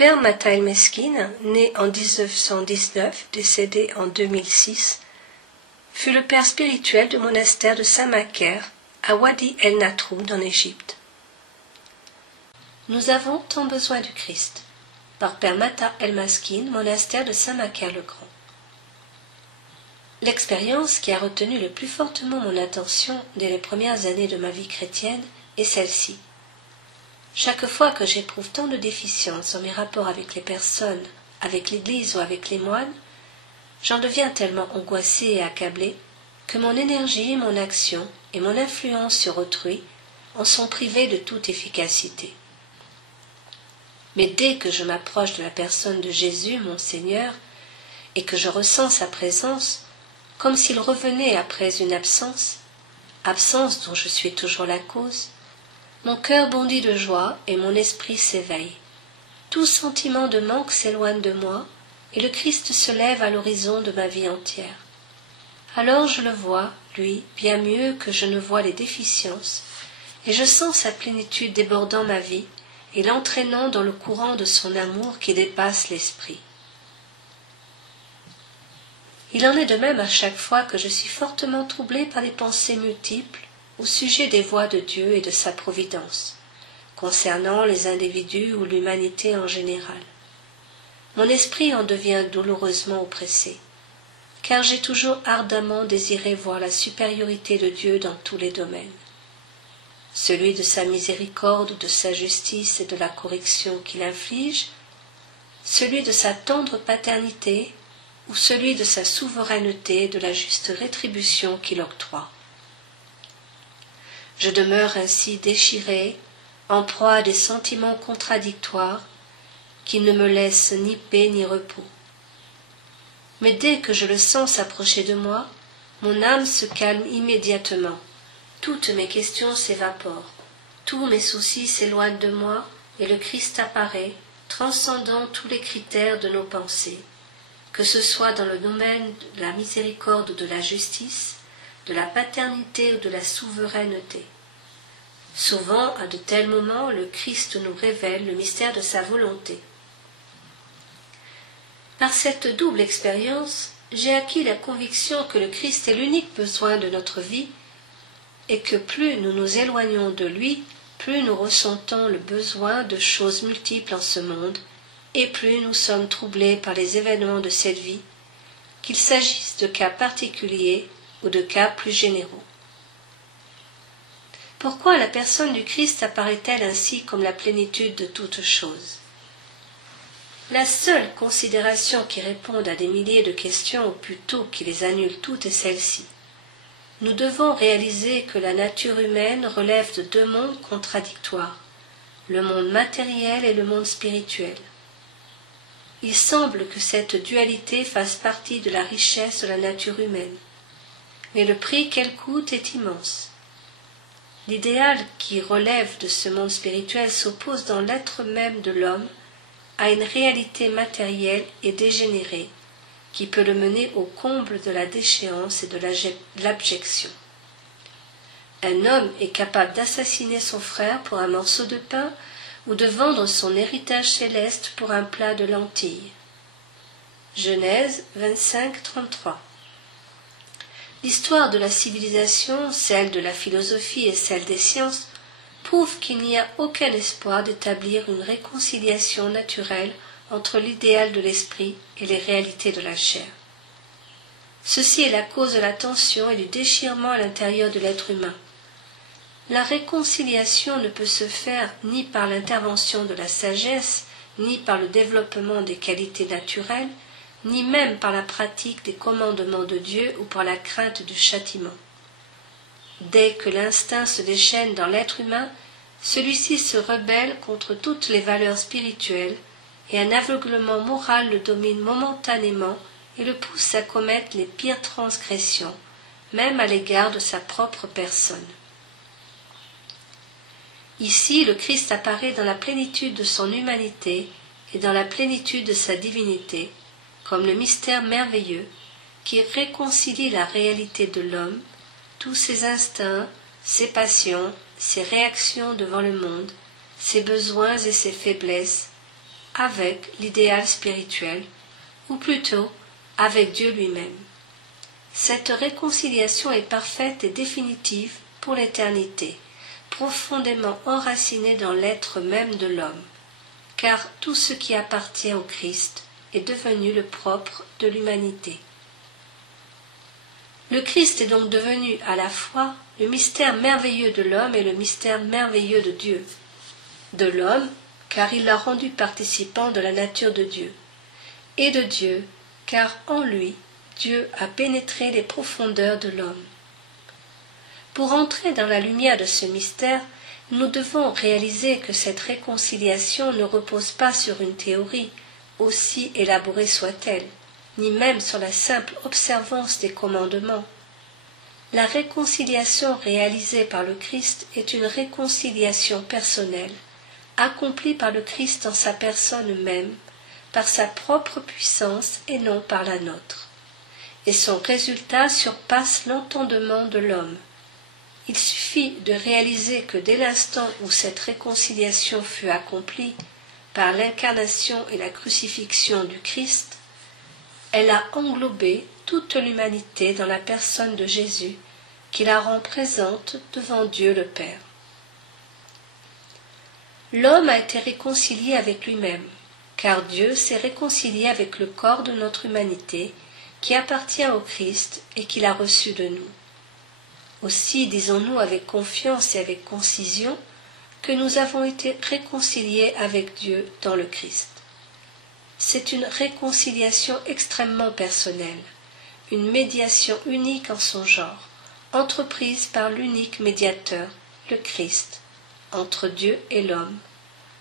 Père Matael Meskin, né en 1919, décédé en 2006, fut le père spirituel du monastère de Saint-Macaire, à Wadi el-Natroud en Égypte. Nous avons tant besoin du Christ. Par Père Matael Meskin, monastère de Saint-Macaire-le-Grand. L'expérience qui a retenu le plus fortement mon attention dès les premières années de ma vie chrétienne est celle-ci. Chaque fois que j'éprouve tant de déficiences dans mes rapports avec les personnes, avec l'Église ou avec les moines, j'en deviens tellement angoissé et accablé que mon énergie, mon action et mon influence sur autrui en sont privées de toute efficacité. Mais dès que je m'approche de la personne de Jésus, mon Seigneur, et que je ressens sa présence, comme s'il revenait après une absence dont je suis toujours la cause, mon cœur bondit de joie et mon esprit s'éveille. Tout sentiment de manque s'éloigne de moi, et le Christ se lève à l'horizon de ma vie entière. Alors je le vois, lui, bien mieux que je ne vois les déficiences, et je sens sa plénitude débordant ma vie et l'entraînant dans le courant de son amour qui dépasse l'esprit. Il en est de même à chaque fois que je suis fortement troublé par des pensées multiples au sujet des voies de Dieu et de sa providence, concernant les individus ou l'humanité en général. Mon esprit en devient douloureusement oppressé, car j'ai toujours ardemment désiré voir la supériorité de Dieu dans tous les domaines. Celui de sa miséricorde, de sa justice et de la correction qu'il inflige, celui de sa tendre paternité, ou celui de sa souveraineté et de la juste rétribution qu'il octroie. Je demeure ainsi déchiré, en proie à des sentiments contradictoires qui ne me laissent ni paix ni repos. Mais dès que je le sens s'approcher de moi, mon âme se calme immédiatement, toutes mes questions s'évaporent, tous mes soucis s'éloignent de moi et le Christ apparaît, transcendant tous les critères de nos pensées, que ce soit dans le domaine de la miséricorde ou de la justice, de la paternité ou de la souveraineté. Souvent, à de tels moments, le Christ nous révèle le mystère de sa volonté. Par cette double expérience, j'ai acquis la conviction que le Christ est l'unique besoin de notre vie et que plus nous nous éloignons de lui, plus nous ressentons le besoin de choses multiples en ce monde et plus nous sommes troublés par les événements de cette vie, qu'il s'agisse de cas particuliers ou de cas plus généraux. Pourquoi la personne du Christ apparaît-elle ainsi comme la plénitude de toutes choses? La seule considération qui réponde à des milliers de questions, ou plutôt qui les annule toutes, est celle-ci. Nous devons réaliser que la nature humaine relève de deux mondes contradictoires, le monde matériel et le monde spirituel. Il semble que cette dualité fasse partie de la richesse de la nature humaine, mais le prix qu'elle coûte est immense. L'idéal qui relève de ce monde spirituel s'oppose dans l'être même de l'homme à une réalité matérielle et dégénérée qui peut le mener au comble de la déchéance et de l'abjection. Un homme est capable d'assassiner son frère pour un morceau de pain ou de vendre son héritage céleste pour un plat de lentilles. Genèse 25-33. L'histoire de la civilisation, celle de la philosophie et celle des sciences, prouve qu'il n'y a aucun espoir d'établir une réconciliation naturelle entre l'idéal de l'esprit et les réalités de la chair. Ceci est la cause de la tension et du déchirement à l'intérieur de l'être humain. La réconciliation ne peut se faire ni par l'intervention de la sagesse, ni par le développement des qualités naturelles, ni même par la pratique des commandements de Dieu ou par la crainte du châtiment. Dès que l'instinct se déchaîne dans l'être humain, celui-ci se rebelle contre toutes les valeurs spirituelles et un aveuglement moral le domine momentanément et le pousse à commettre les pires transgressions, même à l'égard de sa propre personne. Ici, le Christ apparaît dans la plénitude de son humanité et dans la plénitude de sa divinité, comme le mystère merveilleux qui réconcilie la réalité de l'homme, tous ses instincts, ses passions, ses réactions devant le monde, ses besoins et ses faiblesses, avec l'idéal spirituel, ou plutôt avec Dieu lui-même. Cette réconciliation est parfaite et définitive pour l'éternité, profondément enracinée dans l'être même de l'homme, car tout ce qui appartient au Christ est devenu le propre de l'humanité. Le Christ est donc devenu à la fois le mystère merveilleux de l'homme et le mystère merveilleux de Dieu. De l'homme, car il l'a rendu participant de la nature de Dieu, et de Dieu, car en lui, Dieu a pénétré les profondeurs de l'homme. Pour entrer dans la lumière de ce mystère, nous devons réaliser que cette réconciliation ne repose pas sur une théorie, aussi élaborée soit-elle, ni même sur la simple observance des commandements. La réconciliation réalisée par le Christ est une réconciliation personnelle, accomplie par le Christ en sa personne même, par sa propre puissance et non par la nôtre. Et son résultat surpasse l'entendement de l'homme. Il suffit de réaliser que dès l'instant où cette réconciliation fut accomplie par l'incarnation et la crucifixion du Christ, elle a englobé toute l'humanité dans la personne de Jésus, qui la rend présente devant Dieu le Père. L'homme a été réconcilié avec lui-même, car Dieu s'est réconcilié avec le corps de notre humanité, qui appartient au Christ et qu'il a reçu de nous. Aussi disons-nous avec confiance et avec concision que nous avons été réconciliés avec Dieu dans le Christ. C'est une réconciliation extrêmement personnelle, une médiation unique en son genre, entreprise par l'unique médiateur, le Christ, entre Dieu et l'homme,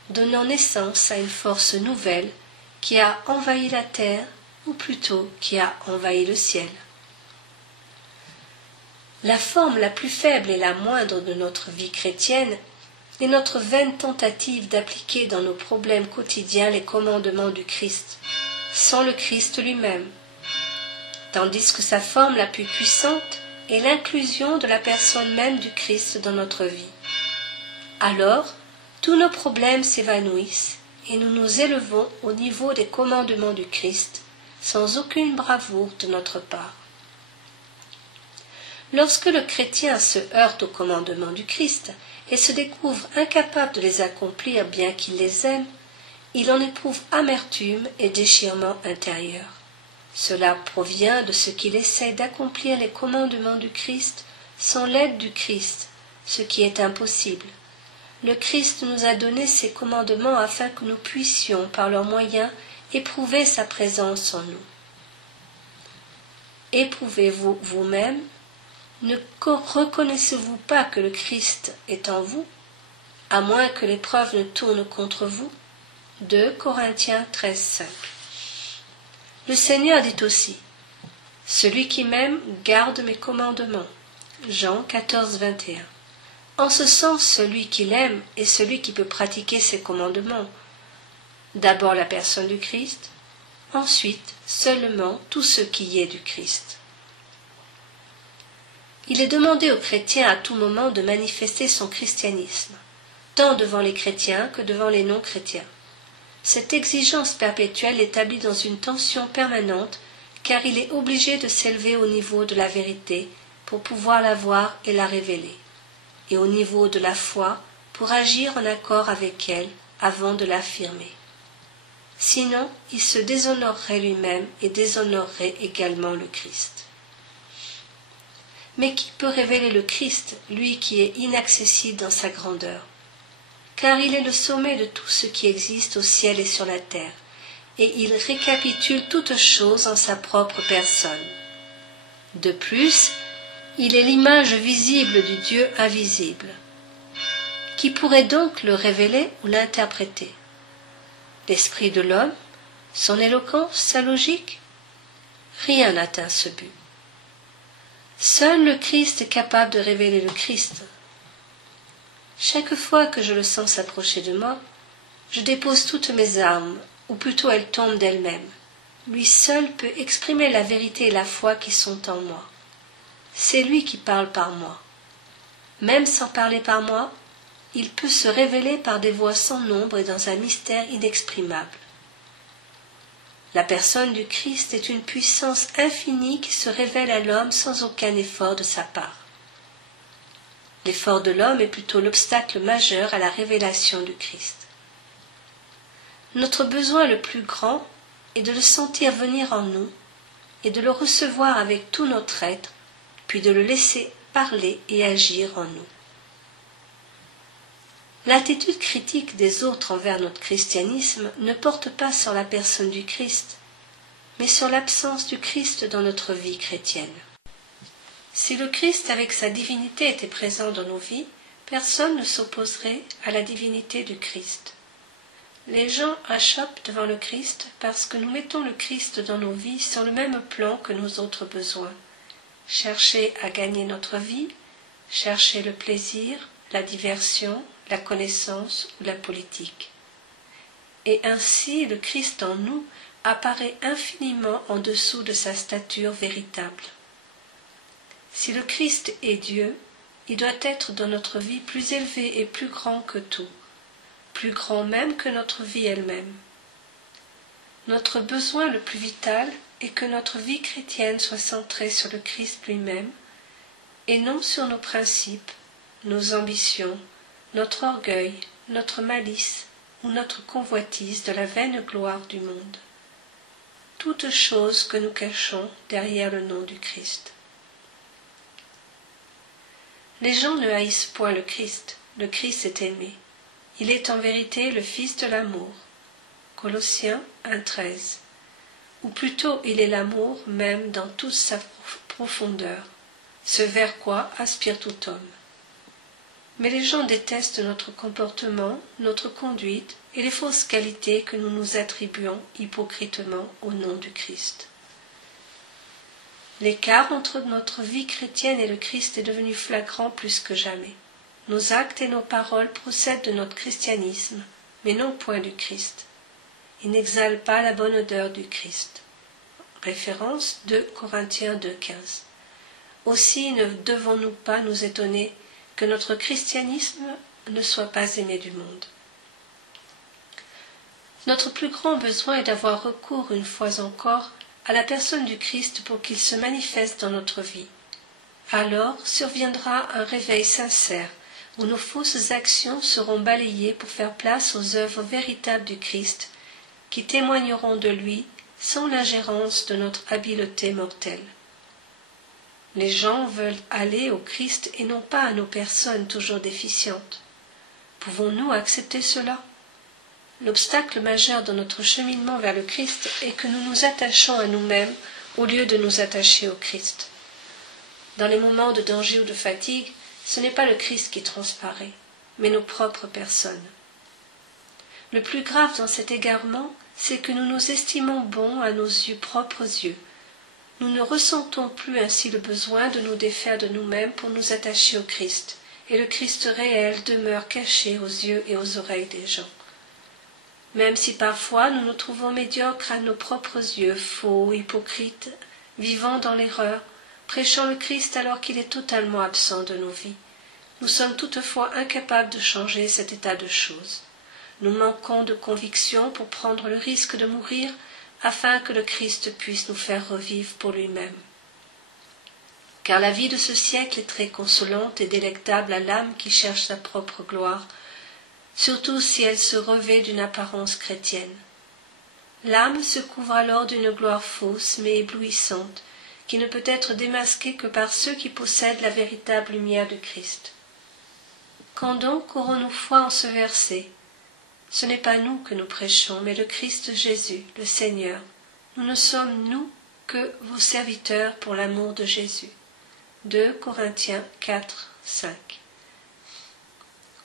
donnant naissance à une force nouvelle qui a envahi la terre, ou plutôt qui a envahi le ciel. La forme la plus faible et la moindre de notre vie chrétienne est notre vaine tentative d'appliquer dans nos problèmes quotidiens les commandements du Christ, sans le Christ lui-même, tandis que sa forme la plus puissante est l'inclusion de la personne même du Christ dans notre vie. Alors, tous nos problèmes s'évanouissent et nous nous élevons au niveau des commandements du Christ, sans aucune bravoure de notre part. Lorsque le chrétien se heurte aux commandements du Christ et se découvre incapable de les accomplir bien qu'il les aime, il en éprouve amertume et déchirement intérieur. Cela provient de ce qu'il essaie d'accomplir les commandements du Christ sans l'aide du Christ, ce qui est impossible. Le Christ nous a donné ces commandements afin que nous puissions, par leurs moyens, éprouver sa présence en nous. Éprouvez-vous vous-même? Ne reconnaissez-vous pas que le Christ est en vous, à moins que l'épreuve ne tourne contre vous? 2 Corinthiens 13:5. Le Seigneur dit aussi: Celui qui m'aime garde mes commandements. Jean 14:21. En ce sens, celui qui l'aime est celui qui peut pratiquer ses commandements. D'abord la personne du Christ, ensuite seulement tout ce qui y est du Christ. Il est demandé aux chrétiens à tout moment de manifester son christianisme, tant devant les chrétiens que devant les non-chrétiens. Cette exigence perpétuelle l'établit dans une tension permanente, car il est obligé de s'élever au niveau de la vérité pour pouvoir la voir et la révéler, et au niveau de la foi pour agir en accord avec elle avant de l'affirmer. Sinon, il se déshonorerait lui-même et déshonorerait également le Christ. Mais qui peut révéler le Christ, lui qui est inaccessible dans sa grandeur? Car il est le sommet de tout ce qui existe au ciel et sur la terre, et il récapitule toutes choses en sa propre personne. De plus, il est l'image visible du Dieu invisible. Qui pourrait donc le révéler ou l'interpréter? L'esprit de l'homme, son éloquence, sa logique? Rien n'atteint ce but. Seul le Christ est capable de révéler le Christ. Chaque fois que je le sens s'approcher de moi, je dépose toutes mes armes, ou plutôt elles tombent d'elles-mêmes. Lui seul peut exprimer la vérité et la foi qui sont en moi. C'est lui qui parle par moi. Même sans parler par moi, il peut se révéler par des voies sans nombre et dans un mystère inexprimable. La personne du Christ est une puissance infinie qui se révèle à l'homme sans aucun effort de sa part. L'effort de l'homme est plutôt l'obstacle majeur à la révélation du Christ. Notre besoin le plus grand est de le sentir venir en nous et de le recevoir avec tout notre être, puis de le laisser parler et agir en nous. L'attitude critique des autres envers notre christianisme ne porte pas sur la personne du Christ, mais sur l'absence du Christ dans notre vie chrétienne. Si le Christ avec sa divinité était présent dans nos vies, personne ne s'opposerait à la divinité du Christ. Les gens achoppent devant le Christ parce que nous mettons le Christ dans nos vies sur le même plan que nos autres besoins. Chercher à gagner notre vie, chercher le plaisir, la diversion, la connaissance ou la politique. Et ainsi le Christ en nous apparaît infiniment en dessous de sa stature véritable. Si le Christ est Dieu, il doit être dans notre vie plus élevé et plus grand que tout, plus grand même que notre vie elle-même. Notre besoin le plus vital est que notre vie chrétienne soit centrée sur le Christ lui-même et non sur nos principes, nos ambitions, notre orgueil, notre malice ou notre convoitise de la vaine gloire du monde. Toutes choses que nous cachons derrière le nom du Christ. Les gens ne haïssent point le Christ est aimé. Il est en vérité le Fils de l'amour. Colossiens 1,13. Ou plutôt il est l'amour même dans toute sa profondeur, ce vers quoi aspire tout homme. Mais les gens détestent notre comportement, notre conduite et les fausses qualités que nous nous attribuons hypocritement au nom du Christ. L'écart entre notre vie chrétienne et le Christ est devenu flagrant plus que jamais. Nos actes et nos paroles procèdent de notre christianisme, mais non point du Christ. Ils n'exhalent pas la bonne odeur du Christ. Référence 2 Corinthiens 2,15. Aussi ne devons-nous pas nous étonner que notre christianisme ne soit pas aimé du monde. Notre plus grand besoin est d'avoir recours une fois encore à la personne du Christ pour qu'il se manifeste dans notre vie. Alors surviendra un réveil sincère où nos fausses actions seront balayées pour faire place aux œuvres véritables du Christ qui témoigneront de lui sans l'ingérence de notre habileté mortelle. Les gens veulent aller au Christ et non pas à nos personnes toujours déficientes. Pouvons-nous accepter cela? L'obstacle majeur dans notre cheminement vers le Christ est que nous nous attachons à nous-mêmes au lieu de nous attacher au Christ. Dans les moments de danger ou de fatigue, ce n'est pas le Christ qui transparaît, mais nos propres personnes. Le plus grave dans cet égarement, c'est que nous nous estimons bons à nos propres yeux. Nous ne ressentons plus ainsi le besoin de nous défaire de nous-mêmes pour nous attacher au Christ, et le Christ réel demeure caché aux yeux et aux oreilles des gens. Même si parfois nous nous trouvons médiocres à nos propres yeux, faux, hypocrites, vivant dans l'erreur, prêchant le Christ alors qu'il est totalement absent de nos vies, nous sommes toutefois incapables de changer cet état de choses. Nous manquons de conviction pour prendre le risque de mourir afin que le Christ puisse nous faire revivre pour lui-même. Car la vie de ce siècle est très consolante et délectable à l'âme qui cherche sa propre gloire, surtout si elle se revêt d'une apparence chrétienne. L'âme se couvre alors d'une gloire fausse mais éblouissante, qui ne peut être démasquée que par ceux qui possèdent la véritable lumière de Christ. Quand donc aurons-nous foi en ce verset? Ce n'est pas nous que nous prêchons, mais le Christ Jésus, le Seigneur. Nous ne sommes, nous, que vos serviteurs pour l'amour de Jésus. 2 Corinthiens 4, 5.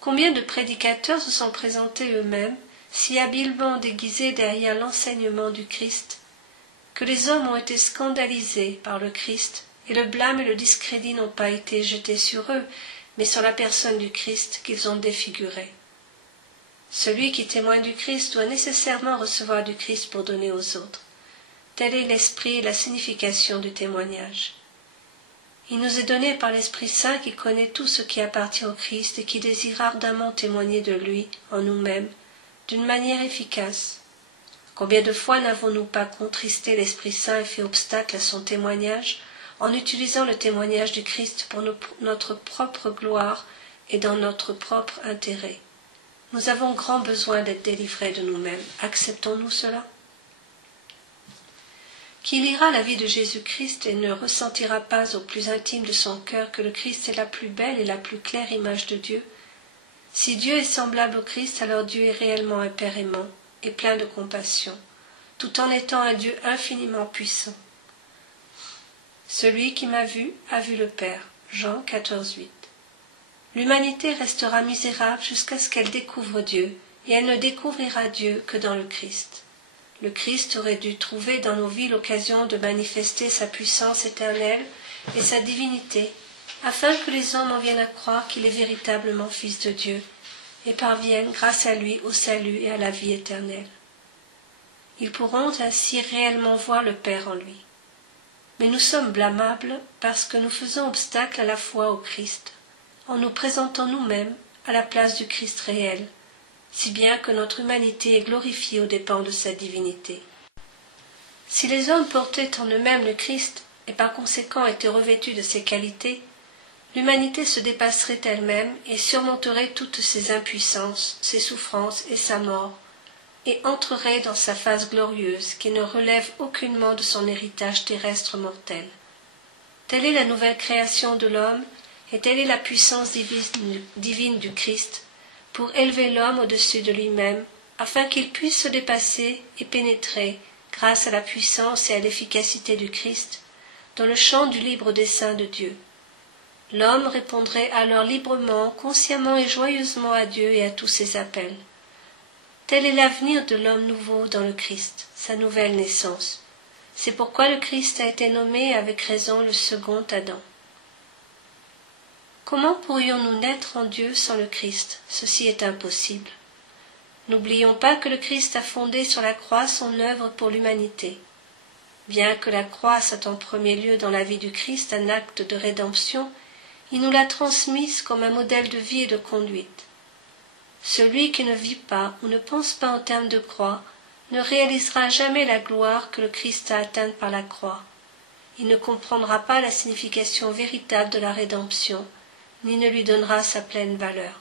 Combien de prédicateurs se sont présentés eux-mêmes, si habilement déguisés derrière l'enseignement du Christ, que les hommes ont été scandalisés par le Christ, et le blâme et le discrédit n'ont pas été jetés sur eux, mais sur la personne du Christ qu'ils ont défigurée. Celui qui témoigne du Christ doit nécessairement recevoir du Christ pour donner aux autres. Tel est l'esprit et la signification du témoignage. Il nous est donné par l'Esprit Saint qui connaît tout ce qui appartient au Christ et qui désire ardemment témoigner de lui en nous-mêmes d'une manière efficace. Combien de fois n'avons-nous pas contristé l'Esprit Saint et fait obstacle à son témoignage en utilisant le témoignage du Christ pour notre propre gloire et dans notre propre intérêt? Nous avons grand besoin d'être délivrés de nous-mêmes. Acceptons-nous cela? Qui lira la vie de Jésus-Christ et ne ressentira pas au plus intime de son cœur que le Christ est la plus belle et la plus claire image de Dieu? Si Dieu est semblable au Christ, alors Dieu est réellement un Père aimant et plein de compassion, tout en étant un Dieu infiniment puissant. Celui qui m'a vu a vu le Père. Jean 14,8. L'humanité restera misérable jusqu'à ce qu'elle découvre Dieu, et elle ne découvrira Dieu que dans le Christ. Le Christ aurait dû trouver dans nos vies l'occasion de manifester sa puissance éternelle et sa divinité, afin que les hommes en viennent à croire qu'il est véritablement Fils de Dieu, et parviennent grâce à lui au salut et à la vie éternelle. Ils pourront ainsi réellement voir le Père en lui. Mais nous sommes blâmables parce que nous faisons obstacle à la foi au Christ, en nous présentant nous-mêmes à la place du Christ réel, si bien que notre humanité est glorifiée aux dépens de sa divinité. Si les hommes portaient en eux-mêmes le Christ, et par conséquent étaient revêtus de ses qualités, l'humanité se dépasserait elle-même et surmonterait toutes ses impuissances, ses souffrances et sa mort, et entrerait dans sa phase glorieuse qui ne relève aucunement de son héritage terrestre mortel. Telle est la nouvelle création de l'homme, et telle est la puissance divine du Christ, pour élever l'homme au-dessus de lui-même, afin qu'il puisse se dépasser et pénétrer, grâce à la puissance et à l'efficacité du Christ, dans le champ du libre dessein de Dieu. L'homme répondrait alors librement, consciemment et joyeusement à Dieu et à tous ses appels. Tel est l'avenir de l'homme nouveau dans le Christ, sa nouvelle naissance. C'est pourquoi le Christ a été nommé avec raison le second Adam. Comment pourrions-nous naître en Dieu sans le Christ? Ceci est impossible. N'oublions pas que le Christ a fondé sur la croix son œuvre pour l'humanité. Bien que la croix soit en premier lieu dans la vie du Christ un acte de rédemption, il nous l'a transmise comme un modèle de vie et de conduite. Celui qui ne vit pas ou ne pense pas en termes de croix ne réalisera jamais la gloire que le Christ a atteinte par la croix. Il ne comprendra pas la signification véritable de la rédemption, ni ne lui donnera sa pleine valeur.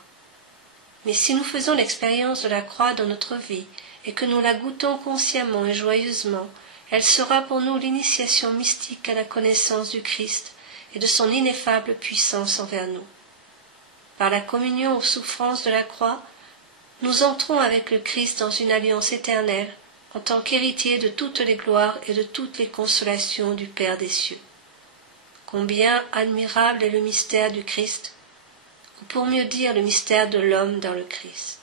Mais si nous faisons l'expérience de la croix dans notre vie et que nous la goûtons consciemment et joyeusement, elle sera pour nous l'initiation mystique à la connaissance du Christ et de son ineffable puissance envers nous. Par la communion aux souffrances de la croix, nous entrons avec le Christ dans une alliance éternelle en tant qu'héritiers de toutes les gloires et de toutes les consolations du Père des cieux. Combien admirable est le mystère du Christ, ou pour mieux dire le mystère de l'homme dans le Christ.